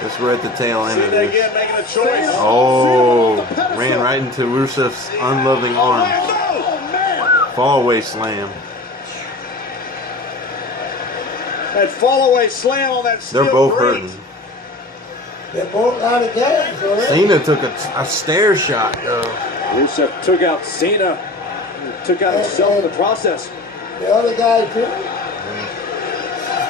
Guess we're at the tail end of this. Again, making a choice. Oh, ran right into Rusev's unloving arms. Fall away slam. That fall away slam on that steel They're both grate. hurting. They're both out of gas already. Cena took a stair shot, though. Rusev took out Cena. Took out himself in the process. The other guy too.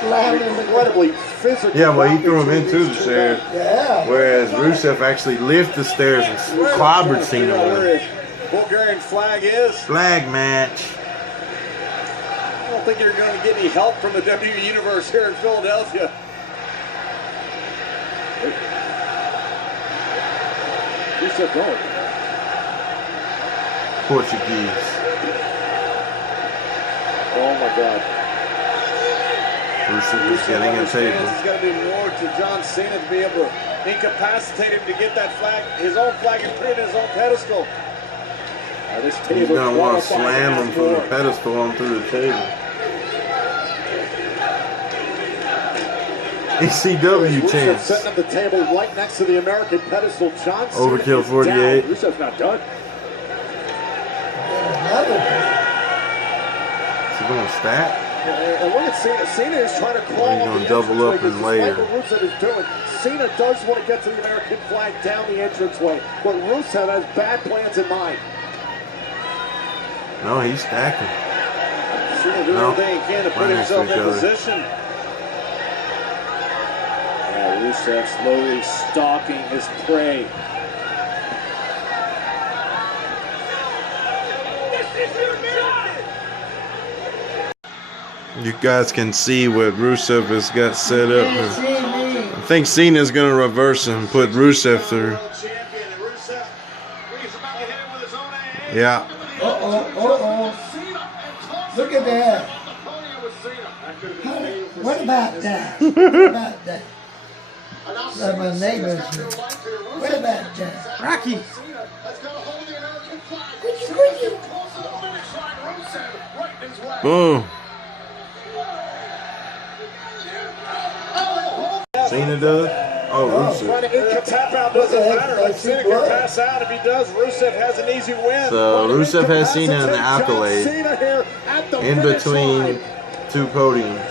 Slammed him. Incredibly physical. Yeah, well, he threw him into the stairs. Yeah. Whereas Rusev actually lifted the stairs and clobbered Cena with it. Bulgarian flag is. Flag match. I don't think you're going to get any help from the WWE Universe here in Philadelphia. Rusev going. Portuguese. Oh my God. Rusev is getting a table. He's got to do more to John Cena to be able to incapacitate him to get that flag, his own flag, and put it in his own pedestal. This He's going to want to slam him from the pedestal on through the table. ECW chance. Setting up the table right next to the American pedestal. John Cena Overkill 48. Rusev's not done. Is he going to stack? And look at Cena. Cena is trying to crawl. He's going to double up and layer. What Rusev is doing. Cena does want to get to the American flag down the entranceway, but Rusev has bad plans in mind. No, he's stacking. Cena doing everything he can to put himself in position. Yeah, Rusev slowly stalking his prey. You guys can see what Rusev has got set up. I think Cena's going to reverse him and put Rusev through. Yeah. Look at that. What about that? What about that? That's my neighbors. What about that? Rocky. Boom. Cena does? Oh, Rusev. Tap out doesn't matter. Like Cena can pass out. If he does, Rusev has an easy win. So Rusev has Cena in the accolade in between two podiums.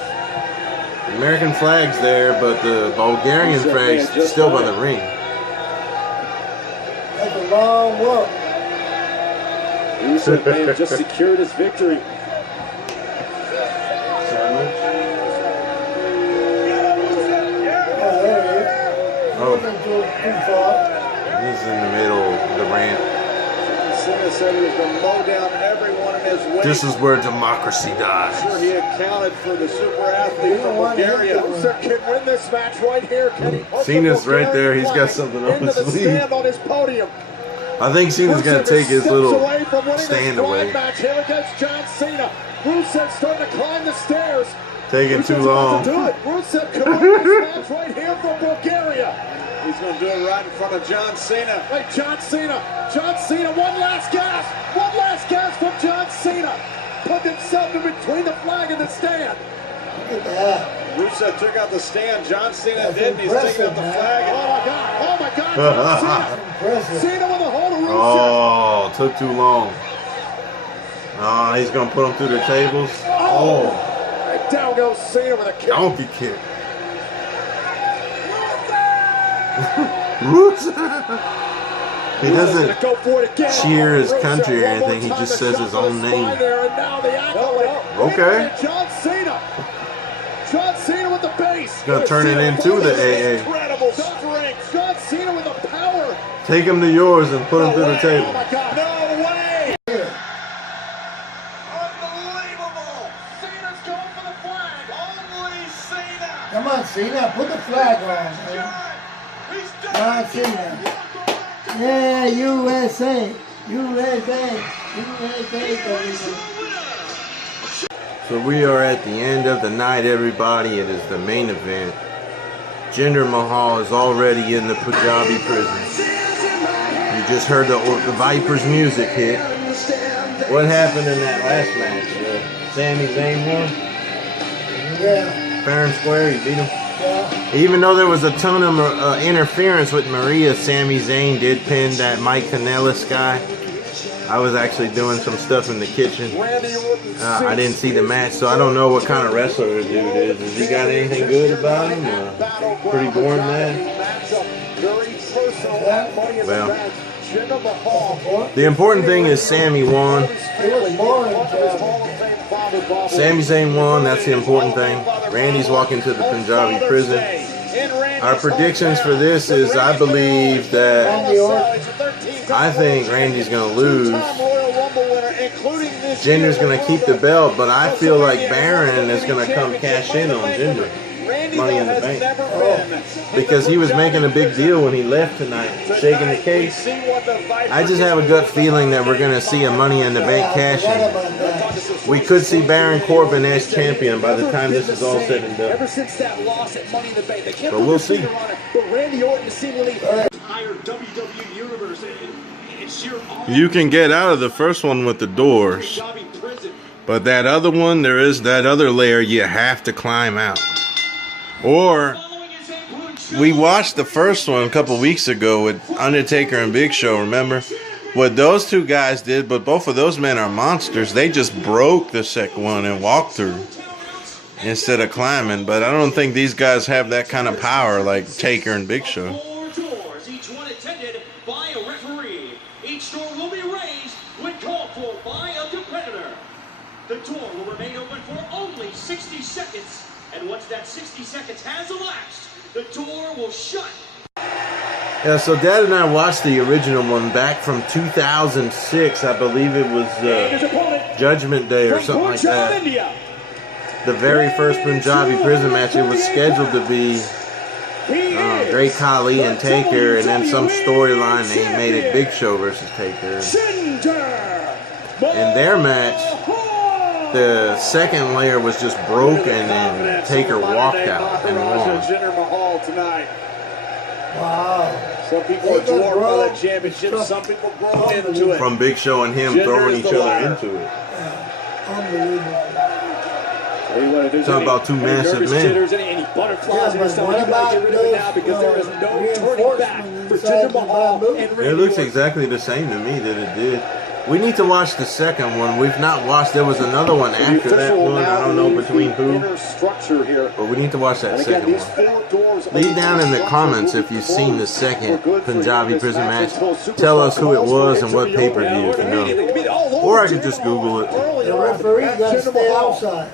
The American flag's there, but the Bulgarian flag's still by the ring. That's a long walk. Rusev may have just secured his victory. Oh, he's in the middle of the ramp. Cena said he was going to mow down everyone in his way. This is where democracy dies. I'm sure he accounted for the super athlete from Bulgaria. Rusev can win this match right here. Can he Cena's right there. He's got something on his sleeve. On his podium. I think Cena's going to take his little stand away. Match here against John Cena. Rusev starting to climb the stairs. Taking too long. Rusev can win this match right here from Bulgaria. He's going to do it right in front of John Cena. Wait, John Cena. John Cena, one last gasp. One last gasp from John Cena. Put himself in between the flag and the stand. Look at that. Rusev took out the stand. John Cena didn't. He's taking out the flag. Oh, my God. Oh, my God. Cena with a hold of Rusev. Oh, took too long. Oh, he's going to put him through the tables. Oh. Right, down goes Cena with a kick. Donkey kick. Rusev. He doesn't cheer his country or anything. He just says his own name. Okay. John Cena. John Cena with the base. He's going to turn it into the AA. Incredible strength. John Cena with the power. Take him to yours and put him through the table. Oh my God. No way. Unbelievable. Cena's going for the flag. Only Cena. Come on, Cena. Put the flag on, man. John Cena. Yeah, USA. USA. USA. So we are at the end of the night, everybody. It is the main event. Jinder Mahal is already in the Punjabi prison. You just heard the Viper's music hit. What happened in that last match? Sami Zayn won? Yeah. Fair and square, you beat him? Even though there was a ton of interference with Maria, Sami Zayn did pin that Mike Kanellis guy. I was actually doing some stuff in the kitchen. I didn't see the match, so I don't know what kind of wrestler the dude is. Has he got anything good about him? Pretty boring man? Well, the important thing is Sami won. Sami Zayn won, that's the important thing. Randy's walking to the Punjabi prison. Our predictions for this is I believe that I think Randy's going to lose. Jinder's going to keep the belt, but I feel like Baron is going to come cash in on Jinder. Money in the Bank. Because he was making a big deal when he left tonight, shaking the case. I just have a gut feeling that we're going to see a Money in the Bank cash in. We could see Baron Corbin as champion by the time this is all said and done. But we'll see. You can get out of the first one with the doors, but that other one, there is that other layer you have to climb out. Or we watched the first one a couple weeks ago with Undertaker and Big Show, remember? What those two guys did, but both of those men are monsters. They just broke the second one and walked through instead of climbing. But I don't think these guys have that kind of power like Taker and Big Show. 4 doors, each one attended by a referee. Each door will be raised when called for by a competitor. The door will remain open for only 60 seconds. And once that 60 seconds has elapsed, the door will shut. Yeah, so Dad and I watched the original one back from 2006. I believe it was Judgment Day or something like that. The very first Punjabi prison match. It was scheduled to be Great Khali and Taker, and then some storyline they made it Big Show versus Taker. In their match, the second layer was just broken and Taker walked out and won. Wow. Some people are dwarfed by that championship. Some people grow into it. From Big Show and him throwing each other into it. Unbelievable. Talk about two massive men. Any butterflies in his stomach, you gotta get rid of it now because there is no turning back for Jinder Mahal and Randy. It looks exactly the same to me that it did. We need to watch the second one. We've not watched. There was another one after that one. I don't know between who. But we need to watch that second one. Leave down in the comments if you've seen the second Punjabi prison match. Tell us who it was and what pay-per-view if you know. Or I could just Google it. The referee got to stay outside.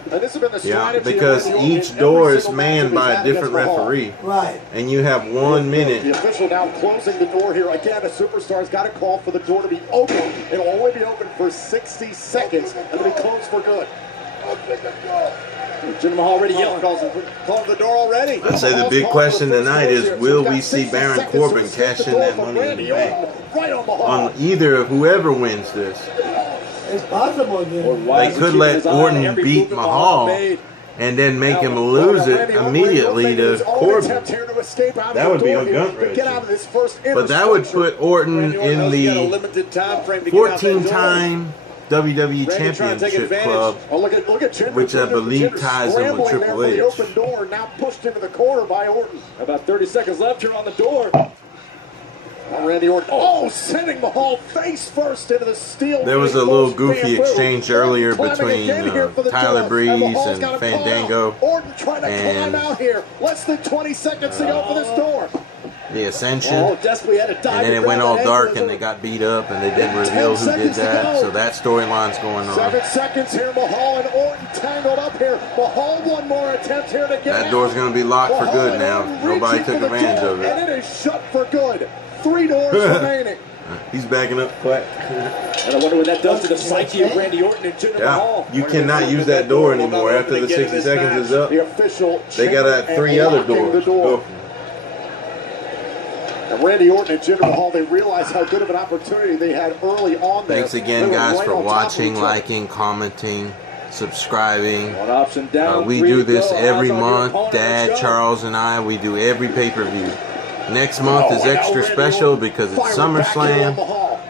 Yeah, because each door is manned by a different referee. Right. And you have 1 minute. The official now closing the door here. Again, a superstar's got to call for the door to be open. It'll only be open for 60 seconds and it'll be closed for good. Jinder Mahal already yelled, calls the door already. I'd say the big question tonight is, will we see Baron Corbin cash in that Money in the Bank on either of whoever wins this? It's possible. They could let Orton beat Mahal and then make him lose it immediately to Corbin. That would be a gut wrench. But that would put Orton in the 14-time WWE Championship club, which I believe ties him with Triple H. Open door now pushed into the corner by Orton. About 30 seconds left here on the door. Randy Orton, sending Mahal face first into the steel. There was a little goofy exchange earlier between Tyler Breeze and Fandango Orton trying to climb out here. Less than 20 seconds to go for this door. The Ascension, and then it went all dark and they got beat up and they didn't reveal who did that, so that storyline's going on. 7 seconds here, Mahal and Orton tangled up here. Mahal one more attempt here to get that door's going to be locked for good now. Nobody took advantage of it. And it is shut for good. 3 doors remaining. He's backing up quick. And I wonder what that does to the psyche of Randy Orton and Jinder Mahal. You cannot use that door anymore after the 60 seconds is up. They got 3 other doors. Go. And Randy Orton and Jinder Mahal, they realized how good of an opportunity they had early on there. Thanks again, guys, for watching, liking, commenting, subscribing. We do this every month. Dad, Charles, and I, we do every pay-per-view. Next month is extra special because it's SummerSlam.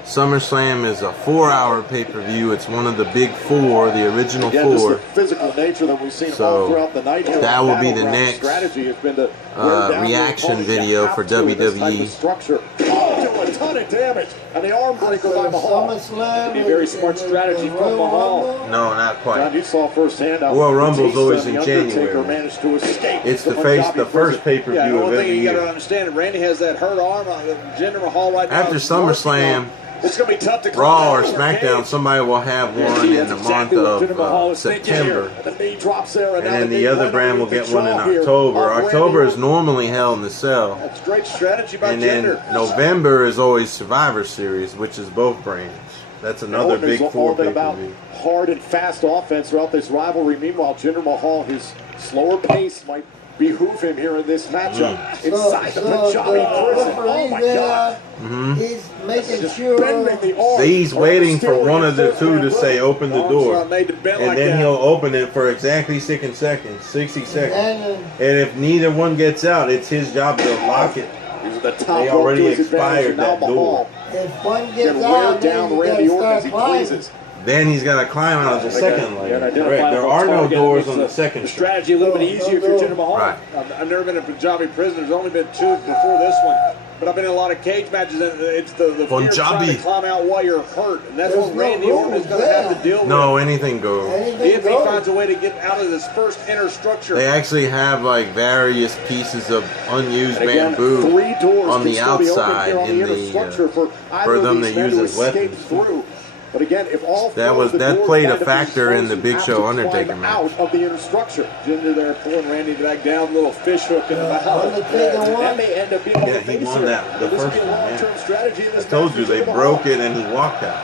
SummerSlam is a 4-hour pay-per-view. It's one of the big four, the original four. The physical nature that we've seen all So throughout the night here that will be the Battleground next strategy has been to wear down reaction the video for WWE. Structure. Oh, a ton of damage, and the arm breaker by Mahal. SummerSlam. Be a very smart strategy from Mahal. No, not John, quite. you saw firsthand how Royal Rumble's Batista always and in The Undertaker January. managed to escape It's the Punjabi first prison. pay-per-view Yeah, the of only every thing you got to year. understand, Randy has that hurt arm on Jinder Mahal right now. After SummerSlam, it's going to be tough to Raw or climb out of SmackDown, cage. somebody will have one in the month of September. And then the other brand will get one in October. October is normally Hell in the Cell. That's great strategy by And then Jinder. November is always Survivor Series, which is both brands. That's another big four all been about pay-per-view. hard and fast offense throughout this rivalry. Meanwhile, Jinder Mahal, his slower pace might behoove him here in this matchup inside the Punjabi prison. Oh my God! He's making sure. Bending the arm. He's waiting for one of the two to say open the door. Arms are made to bend And like then that. he'll open it for exactly 60 seconds. And And if neither one gets out, it's his job to lock it. These are the top They rope already to his advantage, expired and now that door. Mahal if one can gets wear out, down then Randy you Orton gotta as he start climbing. pleases. Then he's got to climb out of the second layer. Correct. Identify There the are no target. doors Makes on the second the strap. strategy a little bit easier for Jinder Mahal. Right. I've never been in a Punjabi prison. There's only been 2 before this one. But I've been in a lot of cage matches, and it's the fear of trying Punjabi. to climb out while you're hurt. And that's There's what no Randy Orton is going to have to deal with. No, anything goes. Anything If he goes. finds a way to get out of this first inner structure. They actually have like various pieces of unused And again, bamboo 3 doors on can the still be open outside here on in the inner the structure for either them of to these men use to as escape weapons. through. But again, if all That 4 was- of the that doors played a wind up being factor in closed, the you Big have Show to Undertaker climb match. out of the inner structure. Jinder there pulling Randy back down, little fish hook in the mouth. Undertaker won. That may end up being Yeah, he won that the This first could be a one. long-term Yeah. strategy in I this told match you for they Jinder broke Mahal. it and he walked out.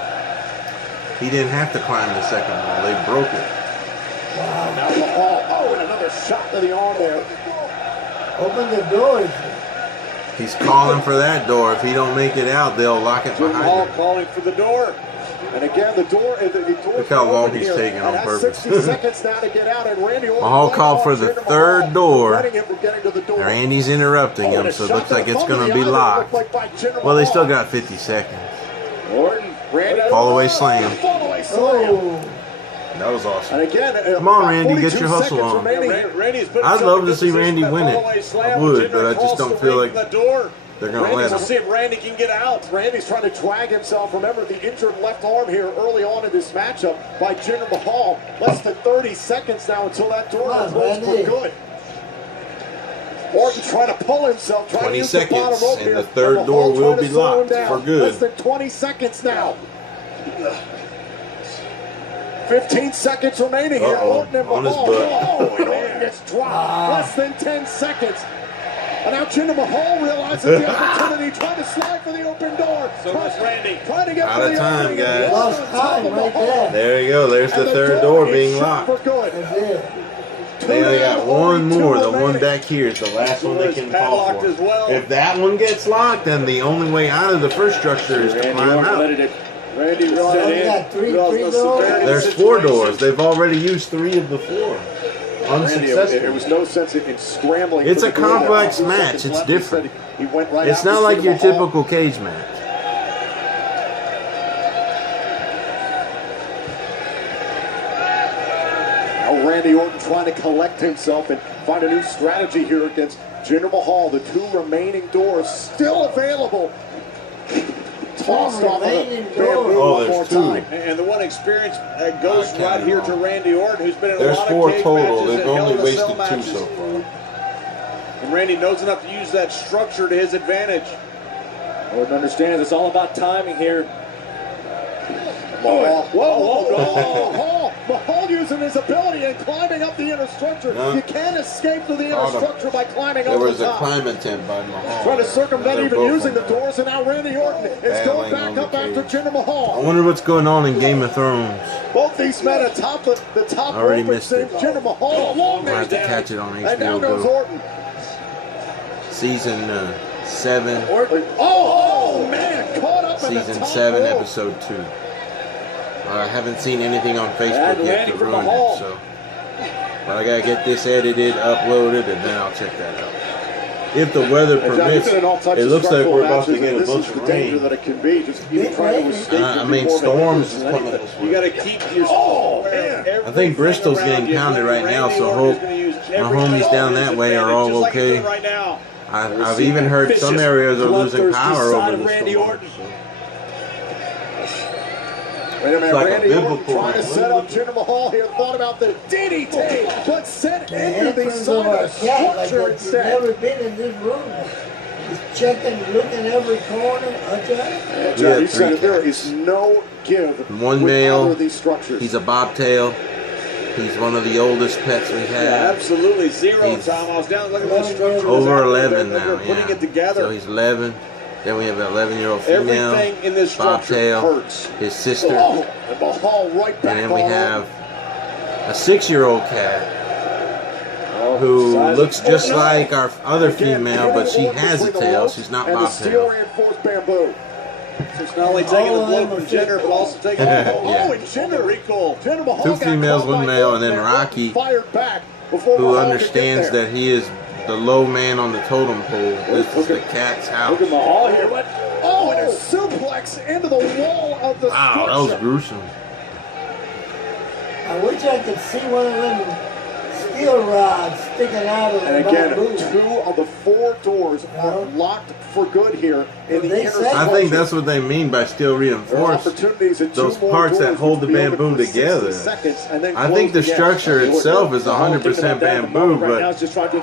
He didn't have to climb the second wall. They broke it. Now Mahal. Oh, and another shot to the arm there. Open the doors. He's calling for that door. If he don't make it out, they'll lock it Jinder behind Mahal him. calling for the door. And again, the door. Look how long he's taking on that's purpose. 60 seconds now to get out. And Randy Orton Mahal right called off for the Jinder third Mahal, door. preventing him from getting to the door. Randy's interrupting Oh, and him, a so it shot looks to like the it's thumb of going the to be eye that locked. looked like by Jinder Well, they still Mahal. got 50 seconds. Orton, Randy. Fall away slam. Fall away slam. Oh, That was awesome. And again, Come on, about Randy, get 42 your hustle seconds on. remaining here. Randy's put I'd himself love in to good see position Randy for win that it. fall-away slam I with would, Jinder but I just across don't the feel ring like to the door. they're going to Randy let will him. see if Randy can get out. Randy's trying to drag himself. Remember the injured left arm here early on in this matchup by Jinder Mahal. Less than 30 seconds now until that door Come on, closes for Randy. good. Orton trying to pull himself, trying 20 to use the bottom seconds, rope and here. the third Mahal door will trying to be slow him locked down. for good. Less than 20 seconds now. 15 seconds remaining here. Uh-oh, Orton and on his Mahal. butt. Oh, and Orton gets dropped. Less than 10 seconds. And now Jinder Mahal realizes the opportunity, trying to slide for the open door. So does Randy. Trying to get Out for of the time, opening. guys. And Lost on top time of right Mahal. there. There you go. There's And the third door is being shut locked. For good. that's it. They only got one more. The one remaining. back here is the last one they can call Padlocked for. as well. If that one gets locked, then the only way out of the first structure is to climb out. Randy So realized they got three the doors? severity of the There's 4 situation. doors. They've already used 3 of the 4. Randy, it Unsuccessful. was no sense in scrambling. It's for a the door there. complex 2 match. seconds It's left. He different. said he went right It's out not to like Jinder your Mahal. typical cage match. Now Randy Orton trying to collect himself and find a new strategy here against Jinder Mahal. The 2 remaining doors still available. Tossed off of the remaining bamboo doors. Oh, one more there's 2. time. And the one experience goes I right counted here them to all. Randy Orton, who's been in There's a lot 4 of cage total. matches They've and Hell only in a wasted Cell 2 matches. so far. And Randy knows enough to use that structure to his advantage. Orton understands it's all about timing here. Mahal. Whoa. Mahal using his ability and climbing up the inner structure. No. You can't escape through the inner Caught him. structure by climbing There over was the a top. climb attempt by Mahal. Trying to circumvent They're even both using on the that. doors, and now Randy Orton is Battling going on back the up after cage. Jinder Mahal. I wonder what's going on in Game of Thrones. Both these men atop the top Already rope, it missed it. seems. Jinder Mahal, long I'll have to down. catch it on And now HBO goes Go. Orton. Season 7. Orton. Oh, man, caught up in the Season top 7, rope. episode 2. I haven't seen anything on And Facebook yet Randy to from ruin Mahal. it, so. But I gotta get this edited, uploaded, and then I'll check that out. if the weather permits. It looks like we're about to get a this bunch is the of danger rain. that it can be. Just even trying to escape. I mean, storms is coming this way. You got to keep yourself aware. I think Bristol's getting pounded right now, so hope my homies down that way are all okay. I've even heard some areas are losing power over the storm. Wait a minute, like Randy Orton trying right? to set up Jinder Mahal here. Thought about the DDT, but set into the side of the structure instead. Never been in this room. He's checking, looking every corner. Yeah, he said there is no give. One male. These structures. He's a bobtail. He's one of the oldest pets we have. Yeah, absolutely zero he's time. I was down looking at the structure. Over 11 now. Putting it together. So he's 11. Then we have an 11-year-old female. Everything in this structure bobtail. hurts. His sister. Oh, and Mahal right back. And then we have a 6-year-old cat who looks just like our other female, but she has a tail. She's not bobtail. Reinforced bamboo. So it's not only taking the blow from Jinder, but also taking the yeah. and Jinder recall. Jinder Mahal 2 females, 1 male, and then Rocky, who understands that he is the low man on the totem pole. This is the cat's house. Look at Mahal here. Oh, and a suplex into the wall of the Wow, that was gruesome. I wish I could see one of them steel rods sticking out of the And again, bamboo. 2 of the 4 doors are locked for good here in the inner. I think that's what they mean by steel reinforced. Those parts that hold the bamboo together. I think the structure itself is 100% bamboo, but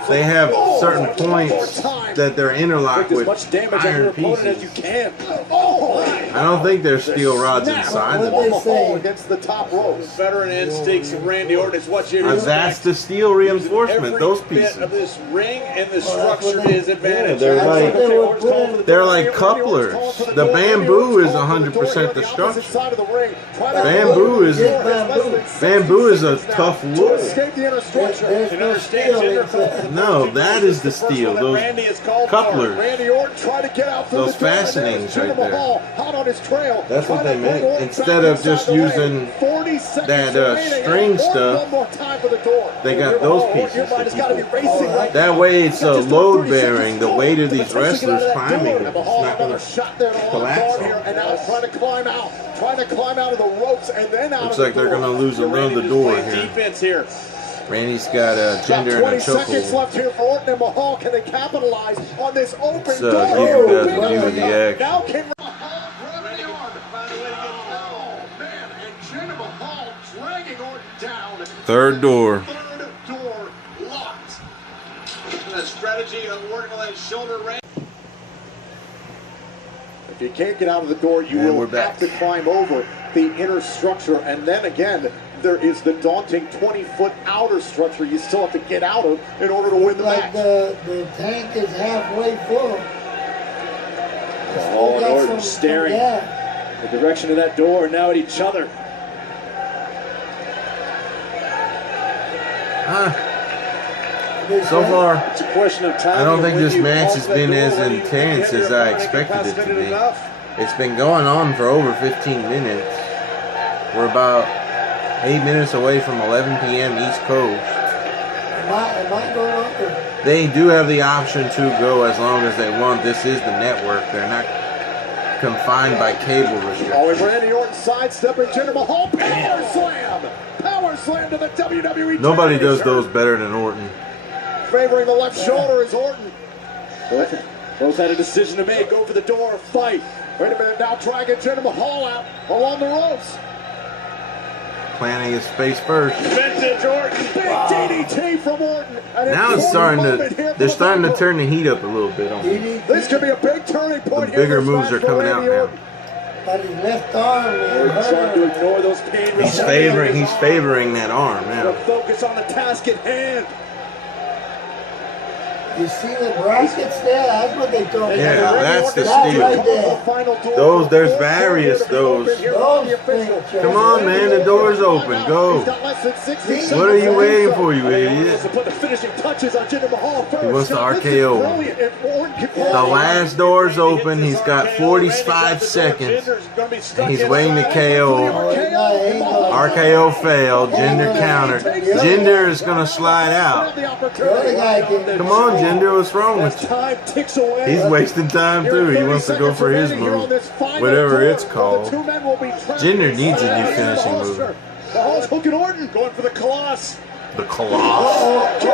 they have certain points that they're interlocked with iron pieces. I don't think there's steel rods inside them. Against the top rope. Veteran instincts of Randy Orton is what you that's the steel reinforcement, those pieces. Of this ring and the structure is advantage. They're like couplers. The bamboo is 100% the structure. Bamboo is a tough wood. No, that is the steel. Those couplers. Those fastenings right there. That's what they meant. Instead of just using that string stuff, they got those pieces. That way it's a load bearing. The weight of these wrestlers climbing, it's not going to collapse on them. Trying to climb out of the ropes and then out. Looks like they're going to lose around the door here. Randy's got a Jinder and a 20 seconds left chokehold. here for Orton and Mahal. Can they capitalize on this open door? Give you guys a view of the action. Now can Third door. Third door locked. A strategy of working on that shoulder range. If you can't get out of the door, you will have to climb over the inner structure. And then again, there is the daunting 20-foot outer structure you still have to get out of in order to win the match. The tank is halfway full. Mahal and Orton staring the direction of that door and now at each other. So far, It's a question of time. I don't think this match has been as intense as I expected it to be. It's been going on for over 15 minutes. We're about 8 minutes away from 11 p.m. East Coast. It might go longer. They do have the option to go as long as they want. This is the network. They're not confined by cable restrictions. Oh, and Randy Orton sidestepping Jinder Mahal. Power slam! Power slam to the WWE. Nobody does those better than Orton. Favoring the left shoulder is Orton. Both had a decision to make. Go for the door, fight. Wait a minute, now try to get Jinder Mahal out along the ropes. Planning his face first. Vintage Orton. Big DDT from Orton. Now it's starting to, they're starting to turn the heat up a little bit on me. This could be a big turning point. The bigger moves are coming out now. But his left arm is Trying to ignore those pain. He's favoring that arm now. Focus on the task at hand. You see the brackets there? That's what they told me. Yeah, that's the That steel. right there. Those, there's various those. Those things. Come on, man, the door's open. Go. What are you waiting for, you idiot? He wants the RKO. The last door's open. He's got 45 seconds. And he's waiting to KO. RKO failed. Jinder countered. Jinder is going to slide out. The other guy didn't. Come on, Jinder. Jinder, what's wrong with you? Time ticks away. He's wasting time too. He wants to go for his move, whatever it's called. Jinder needs a new finishing move. Mahal's hooking Orton, going for the Colossus. The Colossus.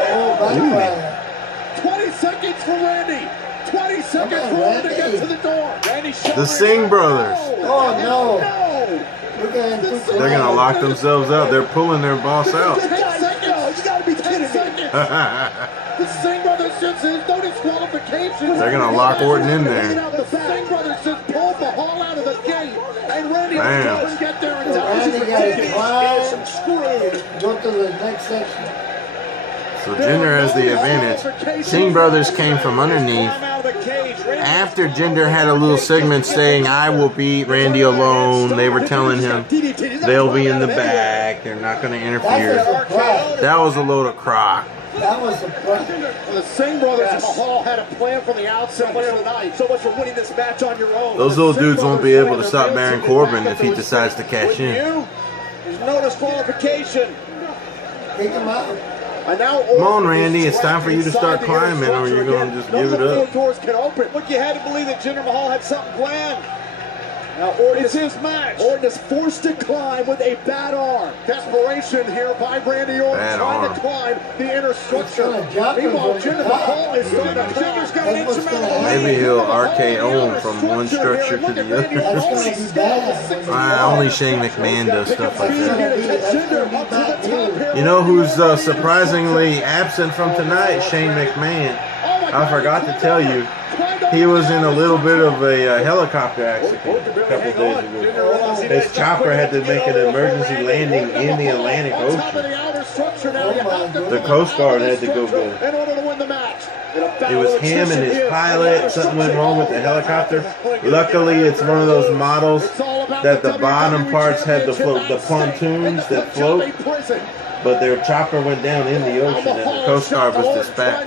20 seconds for Randy. 20 seconds for Orton to get to the door. Randy The Singh brothers. Oh, no. They're going to lock themselves out. They're pulling their boss out. 10 seconds. You got to be kidding me. The Singh brothers just says no disqualification. They're going to lock Orton in there. The Singh brothers just pulled the Hall out of the gate. And Randy couldn't get there in time. Randy got to climb, go to the next section. So Jinder has the advantage. Singh brothers came from underneath. After Jinder had a little segment saying, I will beat Randy alone, they were telling him they'll be in the back, they're not going to interfere. That was a load of crock. That was the plan. The Singh brothers and Mahal had a plan from the outset tonight. So much for winning this match on your own. Those little dudes won't be able to stop Baron Corbin if he decides to cash in. There's no disqualification. Take him out. Come on, Randy, it's time for you to start climbing, or you're going to just give it up. Doors can open. Look, you had to believe that Jinder Mahal had something planned. Now, Orton, it's his match. Orton is forced to climb with a bad arm. Desperation here by Randy Orton trying to climb the inner structure. Meanwhile, Jinder Mahal is starting to Jinder's got an insurmountable. Maybe he'll RKO him from one structure to the other. That's going to be bad. Only Shane McMahon does stuff like that. You know who's surprisingly absent from tonight? Shane McMahon. I forgot to tell you. He was in a little bit of a helicopter accident a couple days ago. His chopper had to make an emergency landing in the Atlantic Ocean. The Coast Guard had to go get him. It was him and his pilot. Something went wrong with the helicopter. Luckily, it's one of those models that the bottom parts had the pontoons that float. But their chopper went down in the ocean and the Coast Guard was dispatched.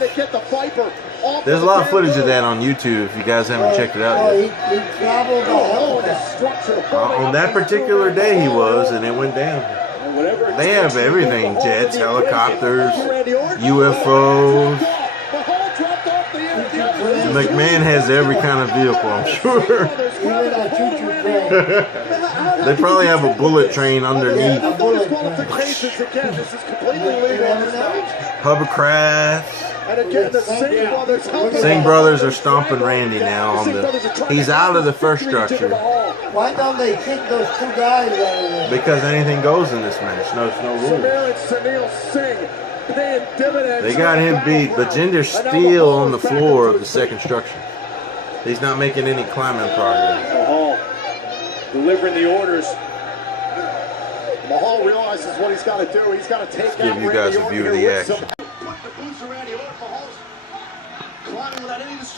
There's a lot of footage of that on YouTube if you guys haven't checked it out yet. He traveled the helicopter. On that particular day he was, and it went down. They have everything, jets, helicopters, UFOs. McMahon has every kind of vehicle, I'm sure. They probably have a bullet train underneath. Hovercrafts. Singh brothers are stomping Randy now. He's out of the first structure. Why don't they kick those two guys out of there? Because anything goes in this match. No rules. They got him beat, but Jinder's still on the floor of the second structure. He's not making any climbing progress. Mahal delivering the orders. Mahal realizes what he's got to do. He's got to take Give you guys a view of the action.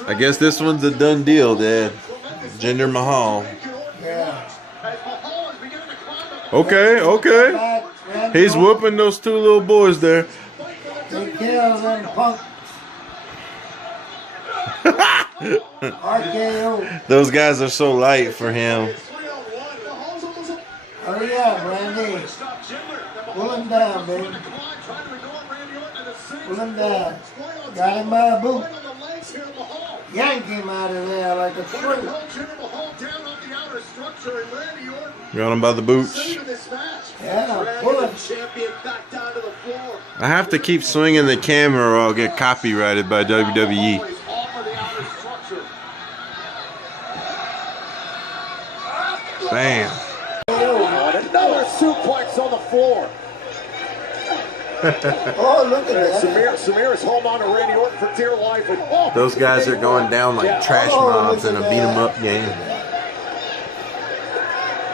I guess this one's a done deal, Dad. Jinder Mahal. Yeah. Okay. He's whooping those two little boys there. Take care of them punks. RKO. Those guys are so light for him. Hurry up, Randy. Pull him down, baby. Pull him down. Got him by a boot. Yank him out of there like a fruit. Got him by the boots. Yeah, pull him. I have to keep swinging the camera or I'll get copyrighted by WWE. Bam. Another suplex on the floor. Oh, look at that. Samir is holding on to Randy Orton for dear life. Those guys are going down like trash mobs in a beat 'em up game.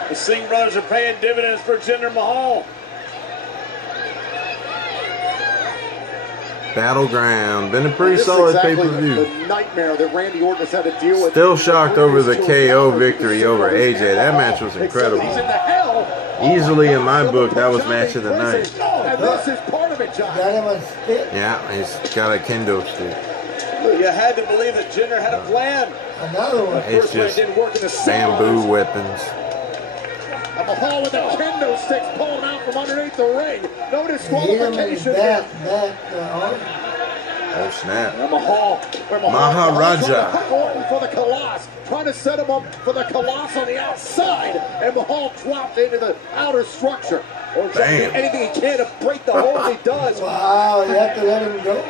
The Singh brothers are paying dividends for Jinder Mahal. Battleground. Been a pretty solid pay-per-view. The nightmare that Randy Orton has had to deal with. Still shocked over the KO victory over AJ. That match was incredible. Easily in my book, that was match of the night. And this is part of it, John. Got him on stick. Yeah, he's got a kendo stick. You had to believe that Jinder had a plan. Another one. It's just bamboo weapons. Mahal with the kendo sticks pulling out from underneath the ring. No disqualification. Oh, snap. And Mahal Maharaja. Hook Orton for the Colossus, trying to set him up for the Colossus on the outside, and Mahal dropped into the outer structure. Or trying to do anything he can to break the hold. He does. Wow, you have to let him go.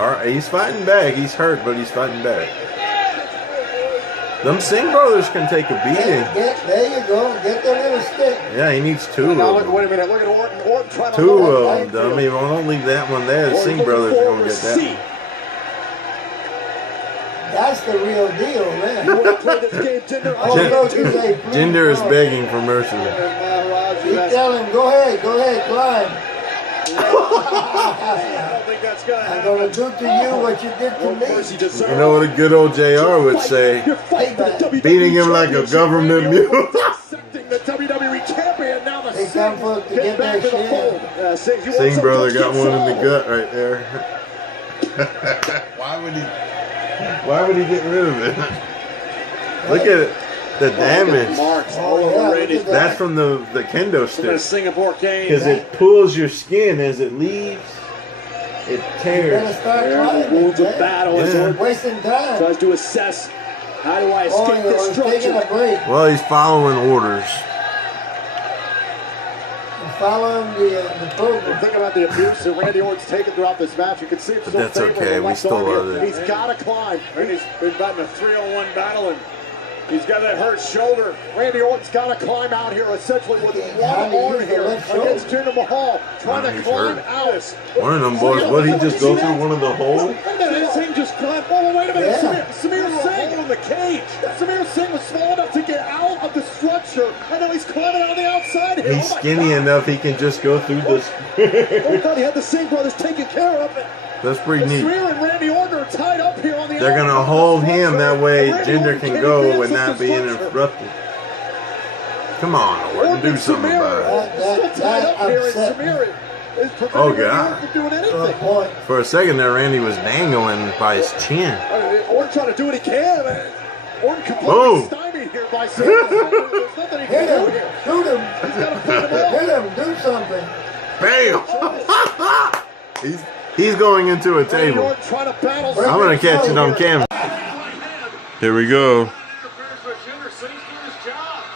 All right, he's fighting back. He's hurt, but he's fighting back. Them Singh brothers can take a beating. There you go. Get the little stick. Yeah, he needs two of Now, them. wait a minute. Look at Orton. Orton trying to Two hold of them. I mean, well, don't leave that one there. The Singh brothers are going to get that one. That's the real deal, man. You want to play this game, Jinder? Jinder is begging for mercy. You tell him, go ahead, climb. I don't think that's going to I'm happen. going to do to you what you did to me. You know what a good old JR would say? Beating him like a government mule. The WWE champion now. They come for to get their share. Singh brother got one in the gut right there. Why would he get rid of it? Look at it. The damage. Marks all over Randy. That's from the kendo stick. Singapore cane. Because it pulls your skin as it leaves. It tears. Wounds of battle. Yeah. Wasting time. Tries to assess, how do I escape this Taking a structure? break. Well, he's following orders. Following the program. Think about the abuse that Randy Orton's taken throughout this match. You can see it's But so that's favorable okay. We left still arm here. love it. He's got to climb. Randy's been fighting a 3-on-1 battle, and he's got that hurt shoulder. Randy Orton's got to climb out here, essentially with one arm here against Jinder Mahal, trying to climb out. One of them boys, what did he just go through one of the holes? Wait a minute, Singh just climbed. Oh, wait a minute, Yeah. Samir Singh in the cage. Samir Singh was small enough to get out of the structure. I know he's climbing on the outside here. He's skinny enough he can just go through this. I thought he had the Singh brothers taken care of it. That's pretty neat. Samir and Randy Orton are tied up here on the They're going to outside hold of the him, that way Randy Jinder Orton can can't go advance and not with the be structure. interrupted. Come on, Orton, do something about it. Still tied up here, and upset me. Samir is preventing Oh, Randy God. Orton from doing To a anything. point. For a second there, Randy was dangling by his chin. Orton trying to do what he can. Orton Boom. completely stymied here by Samir. There's nothing he Hit can do him. here. Shoot him. He's got to put him off. Hit him. Do something. Bam! He's going into a Randy table. Orton trying to battle I'm going to catch it on camera. Here we go.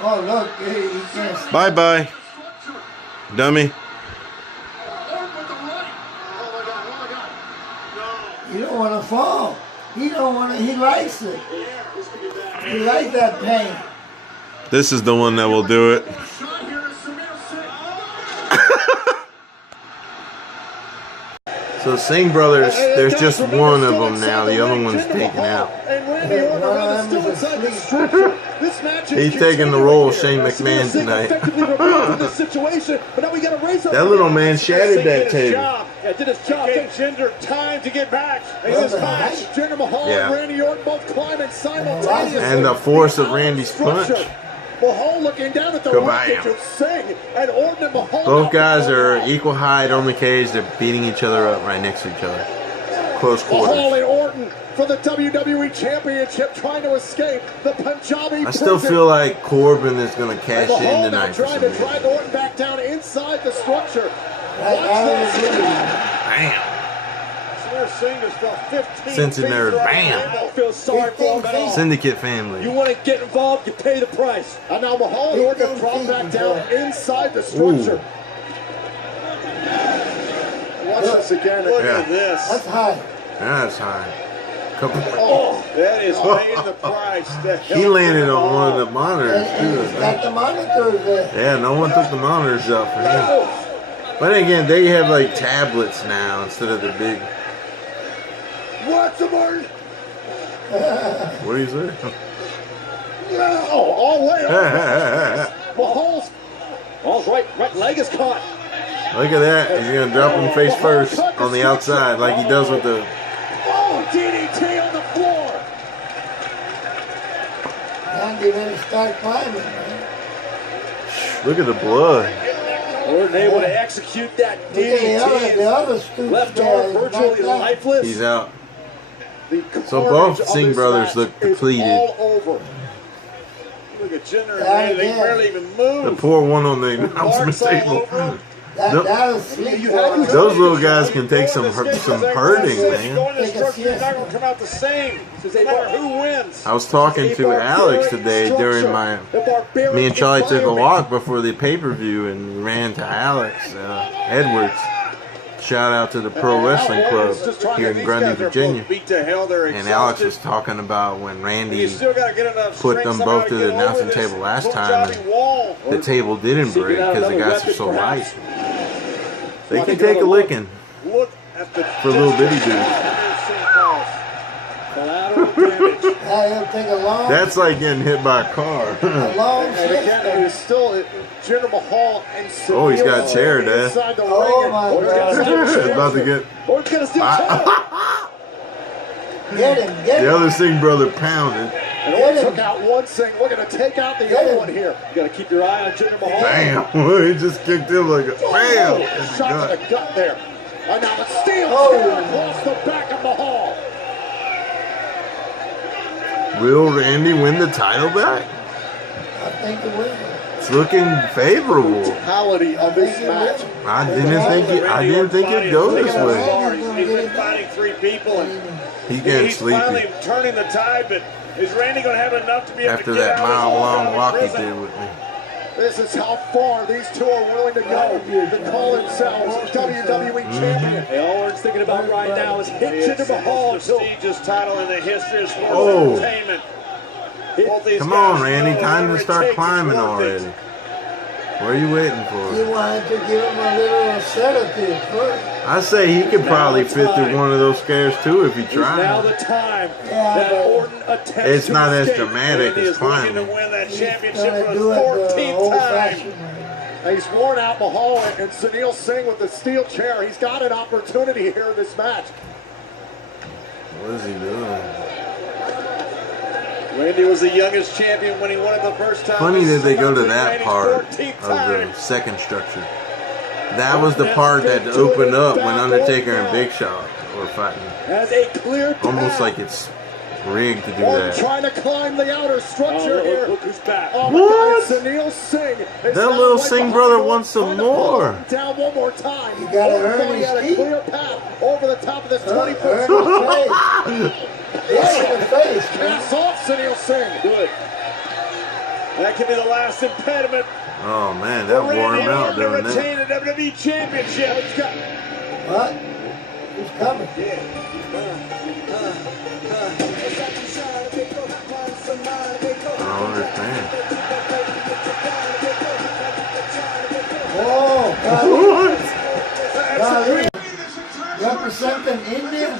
Oh, look. He can't. Bye-bye, dummy. You don't want to fall. He don't want to. He likes it. He likes that pain. This is the one that will do it. So Singh brothers, there's just one of them now. The other one's taken out. He's taking the role of Shane McMahon tonight. That little man shattered that table. Yeah, did his job. Gave Jinder time to get back. In this match, Jinder Mahal Yeah. and Randy Orton both climbing simultaneously. And the force of Randy's punch. Mahal looking down at the Kabam. rocket to Singh, and Orton and Mahal. Both guys are equal height on the cage. They're beating each other up right next to each other. Close Mahal quarters. and Orton for the WWE Championship, trying to escape the Punjabi I still prison. feel like Corbin is going to cash Mahal in now tonight for trying some to drive reason. Orton back down inside the structure. Right Watch out of this. the ring. Bam! Samir Singh just fell 15 Cincinnati, feet right bam. now. I don't feel sorry for him at all. Syndicate family. You want to get involved, you pay the price. And now Mahal and Orton have dropped back down inside the structure. Watch this again. Look Yeah. at this. That's high. That's high. Couple. Oh, that is paying the price. He landed on one of the monitors And too. he's got the monitors there. Yeah, no one took the monitors out for him. But again, they have like tablets now instead of the big. What's the word? What do you say? Oh, all the way over. Mahal's right leg is caught. Look at that. He's going to drop him face first on the outside like he does with the. Oh, DDT on the floor. Now they ready to start climbing, man. Look at the blood. Orton able to execute that Look at DDT. the other stupid Left guy arm is virtually knocked out. lifeless. He's out. The So carnage both of Singh this brothers match look is depleted. all over. Look at Jinder and Yeah, Randy. They yeah. barely even The move. poor one on the announcement Marks all table. over him. That was sleepwalking. Those little guys can take some hurting, man. Going this structure, you're not going to come out the same. No matter who wins. I was talking to Alex today during me and Charlie took a walk before the pay-per-view and ran to Alex Edwards. Shout out to the Pro Wrestling Club here in Grundy, Virginia. And Alex was talking about when Randy put them both to the announcing table last time and the table didn't break because the guys are so light. They can take a licking for little bitty dudes. It'll take a long. That's like getting hit by a car. A long And again, it was still Jinder Mahal and Oh, he's got a chair, Dad. Oh my God. About to get. Oh, he's gonna steal Get him, get The him. other Singh brother pounded. And Orton took out one Singh. We're going to take out the other one here. You got to keep your eye on Jinder Mahal. Bam! He just kicked him like a bam! in the Shot gut. to the gut there. And now the steel chair across the back of Mahal. Will Randy win the title back? I think it will. It's looking favorable. Totality of this match. I didn't think it'd go this way. He's been fighting three people and He getting he's finally sleepy turning the tide, but is Randy going to have enough to be able after to get that out of this mile-long walk he prison? did with me. This is how far these two are willing to go to call themselves WWE champion. All we're thinking about right now is Hit Jinder Mahal until prestigious title in the history of sports Oh. entertainment. Both these Come on, guys Randy, know time whatever to it start takes, climbing it's worth already. it. What are you waiting He for? wanted to give him a little sedative first. I say he could probably fit through one of those scares too if he Now the tried. time Yeah, that but Orton attempts It's to not as escape. dramatic Randy as is looking to climbing. win that He's championship gonna for do his it the 14th old-fashioned time. way. He's worn out Mahal and Sunil Singh with the steel chair. He's got an opportunity here in this match. What is he doing? Randy was the youngest champion when he won it the first time. Funny that they go to that Randy's part 14th of time. the second structure. That was the part that opened up when Undertaker and Big Show were fighting. As a clear Almost path. like it's rigged to do Orton that. trying to climb the outer structure here. Look who's back. Oh my What? God, Sunil Singh. That is now little right Singh behind brother Orton, wants some trying to pull more. him down one more time. You gotta Orton earn thought he his had a keep. clear path over the top of this 20-foot Earn structure. his face. Yes, in the face. Pass off Sunil Singh. Good. That could be the last impediment. Oh man, that wore Randy him out Orton to doing retain that. the WWE Championship. He's got What? Who's coming? I don't understand. Oh, God. What? God, representing India.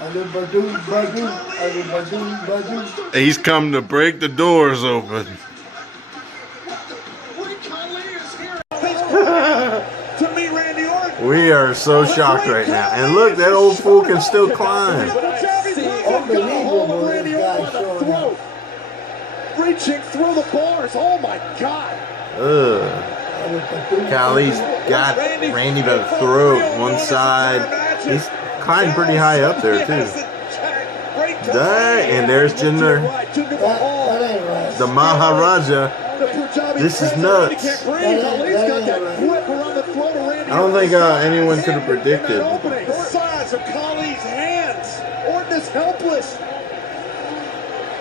Adu badu badu, adu badu badu. He's come to break the doors open. to meet Randy Orton. We are so shocked right now. And look, that old fool can still climb. Unbelievable, this guy showing up. Reaching through the bars. Oh my God. Ugh. Adu badu. Khali's got Randy by the throat, one side. He's climbing pretty high up there too. And there's Jinder, That ain't right. the Maharaja. This is nuts. I don't think anyone could have predicted. The size of Khali's hands. Orton is helpless.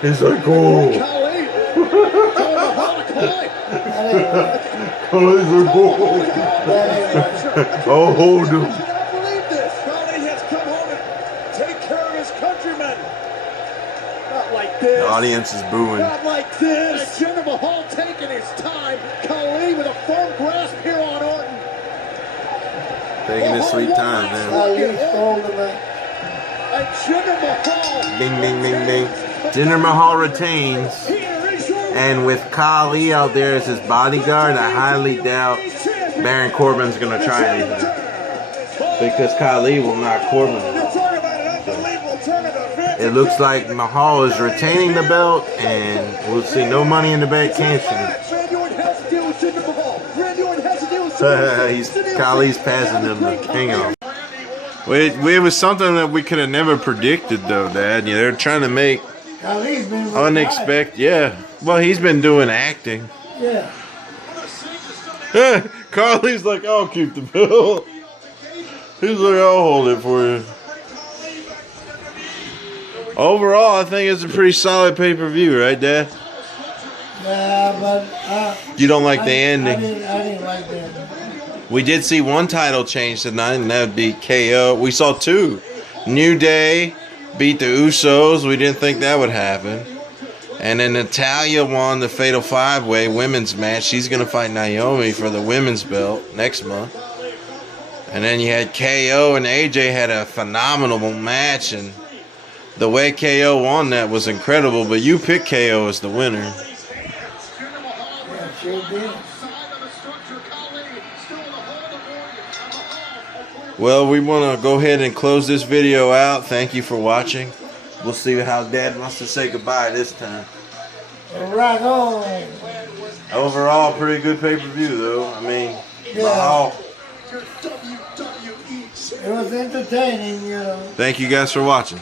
He's like, oh. Khali. That ain't right. Khali's like, oh. That ain't right. Oh, hold him. I cannot believe this. Khali has come home and take care of his countrymen. Not like this. The audience is booing. Not like this. Jinder Mahal taking his time. Khali with a firm grasp here on Orton. Taking his sweet time, man. Ali stole the match. And Jinder Mahal. Ding, ding, ding, ding. Jinder Mahal retains. Here is your And with Khali out there as his bodyguard, I highly doubt Baron Corbin's going to try anything. Because Khali will knock Corbin out. talk about an unbelievable turn of events. It looks like Mahal is retaining the belt, and we'll see no money in the bank canceling. Randy Orton has to deal with Jinder Mahal. Randy Orton has to deal with Khali's passing him the king off. It was something that we could have never predicted, though, Dad. Yeah, they're trying to make Khali's been retired. unexpected. Yeah. Well, he's been doing acting. Yeah. Carly's like, I'll keep the belt. He's like, I'll hold it for you. Overall, I think it's a pretty solid pay-per-view, right, Dad? Yeah, but You don't like the ending. I didn't like that. We did see one title change tonight, and that would be KO. We saw two. New Day beat the Usos. We didn't think that would happen. And then Natalya won the Fatal 5-Way women's match. She's going to fight Naomi for the women's belt next month. And then you had KO and AJ had a phenomenal match, and the way KO won that was incredible, but you picked KO as the winner. Yeah, sure did. Well, we want to go ahead and close this video out. Thank you for watching. We'll see how Dad wants to say goodbye this time. Rock on. Overall, pretty good pay-per-view, though. I mean, Yeah. Mahal. It was entertaining, you know. Thank you guys for watching.